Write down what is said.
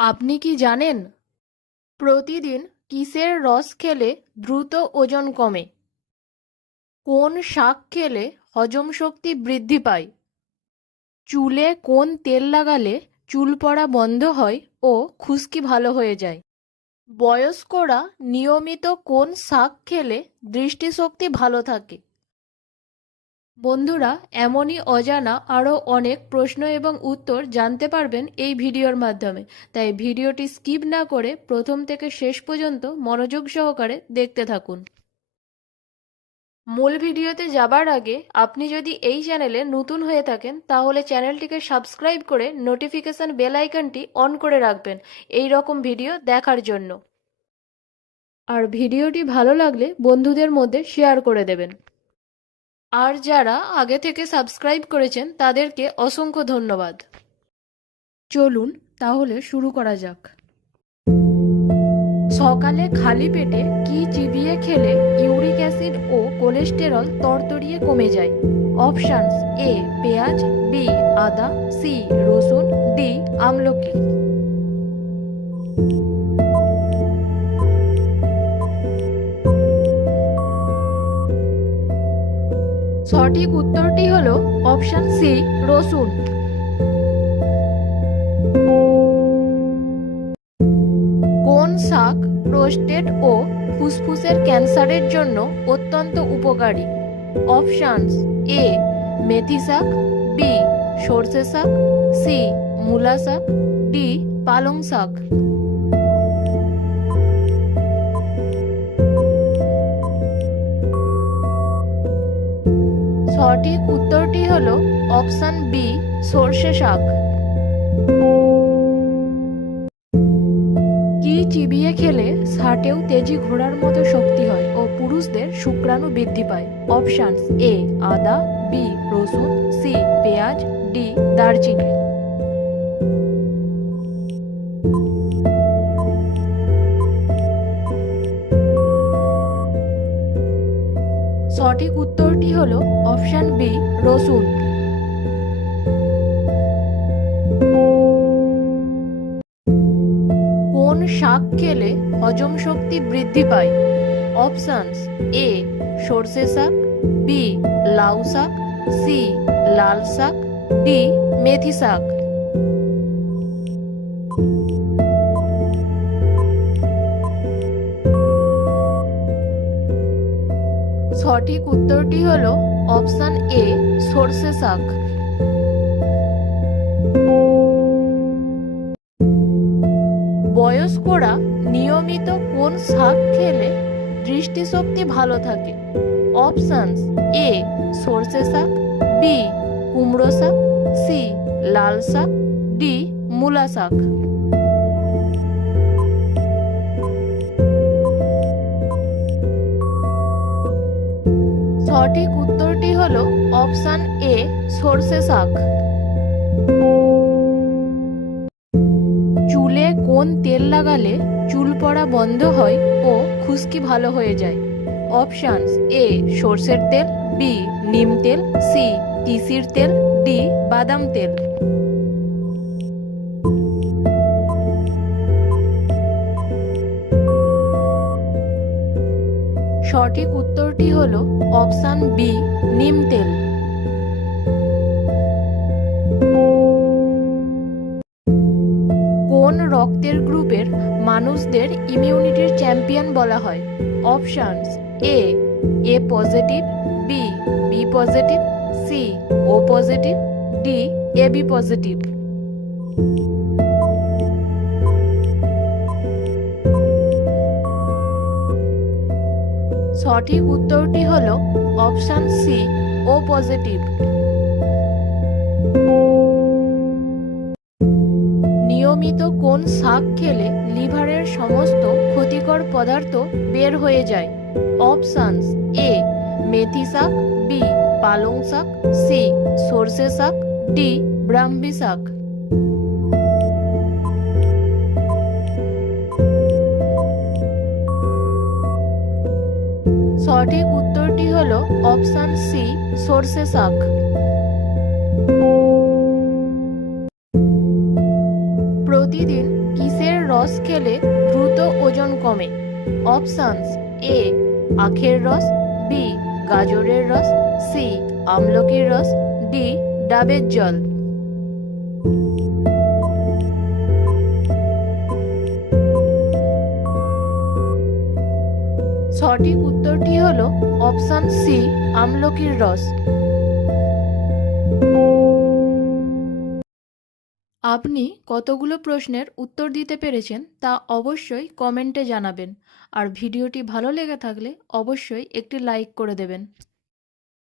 আপনি কি জানেন প্রতিদিন কিসের রস খেলে দ্রুত ওজন কমে? কোন শাক খেলে হজম শক্তি বৃদ্ধি পায়? চুলে কোন তেল লাগালে চুল পড়া বন্ধ হয় ও খুশকি ভালো হয়ে যায়? বয়স্করা নিয়মিত কোন শাক খেলে দৃষ্টিশক্তি ভালো থাকে? বন্ধুরা, এমনই অজানা আরও অনেক প্রশ্ন এবং উত্তর জানতে পারবেন এই ভিডিওর মাধ্যমে। তাই ভিডিওটি স্কিপ না করে প্রথম থেকে শেষ পর্যন্ত মনোযোগ সহকারে দেখতে থাকুন। মূল ভিডিওতে যাবার আগে আপনি যদি এই চ্যানেলে নতুন হয়ে থাকেন তাহলে চ্যানেলটিকে সাবস্ক্রাইব করে নোটিফিকেশন বেল আইকনটি অন করে রাখবেন এই রকম ভিডিও দেখার জন্য। আর ভিডিওটি ভালো লাগলে বন্ধুদের মধ্যে শেয়ার করে দেবেন। আর যারা আগে থেকে সাবস্ক্রাইব করেছেন তাদেরকে অসংখ্য ধন্যবাদ। চলুন তাহলে শুরু করা যাক। সকালে খালি পেটে কি চিবিয়ে খেলে ইউরিক অ্যাসিড ও কোলেস্টেরল তরতরিয়ে কমে যায়? অপশানস: এ পেঁয়াজ, বি আদা, সি রসুন, ডি আমলকি। সঠিক উত্তরটি হলো অপশান সি রসুন। কোন শাক প্রোস্টেট ও ফুসফুসের ক্যান্সারের জন্য অত্যন্ত উপকারী? অপশানস: এ মেথি শাক, বি সর্ষে শাক, সি মূলা শাক, ডি পালং শাক। সঠিক উত্তরটি হলো অপশান বি সর্ষে শাক। কি চিবিয়ে খেলে ষাটেও তেজি ঘোড়ার মতো শক্তি হয় ও পুরুষদের শুক্রাণু বৃদ্ধি পায়? অপশানস: এ আদা, বি রসুন, সি পেঁয়াজ, ডি দারচিনি। সঠিক উত্তরটি হলো অপশান বি রসুন। কোন শাক খেলে হজম শক্তি বৃদ্ধি পায়? অপশানস: এ সর্ষে শাক, বি লাউ শাক, সি লাল শাক, ডি মেথি শাক। সঠিক উত্তরটি হলো অপশান এ সর্ষে শাক। বয়স্করা নিয়মিত কোন শাক খেলে দৃষ্টিশক্তি ভালো থাকে? অপশানস: এ সর্ষে শাক, বি কুমড়ো শাক, সি লাল শাক, ডি মূলা শাক। সঠিক উত্তরটি হলো অপশান এ সর্ষে শাক। চুলে কোন তেল লাগালে চুল পড়া বন্ধ হয় ও খুশকি ভালো হয়ে যায়? অপশানস: এ সর্ষের তেল, বি নিম তেল, সি তিসির তেল, ডি বাদাম তেল। সঠিক উত্তরটি হলো অপশান বি নিম তেল। কোন রক্তের গ্রুপের মানুষদের ইমিউনিটির চ্যাম্পিয়ন বলা হয়? Options: A A positive, B B positive, C O positive, D A B positive. সঠিক উত্তরটি হলো অপশান সি ও পজিটিভ। নিয়মিত কোন শাক খেলে লিভারের সমস্ত ক্ষতিকর পদার্থ বের হয়ে যায়? অপশানস: এ মেথি শাক, বি পালং শাক, সি সর্ষে শাক, ডি ব্রাহ্মী শাক। সঠিক উত্তরটি হলো অপশান সি সর্ষে শাক। প্রতিদিন কিসের রস খেলে দ্রুত ওজন কমে? অপশনস: এ আখের রস, বি গাজরের রস, সি আমলকির রস, ডি ডাবের জল। সঠিক উত্তরটি হলো অপশন সি আমলকির রস। আপনি কতগুলো প্রশ্নের উত্তর দিতে পেরেছেন তা অবশ্যই কমেন্টে জানাবেন। আর ভিডিওটি ভালো লেগে থাকলে অবশ্যই একটি লাইক করে দেবেন।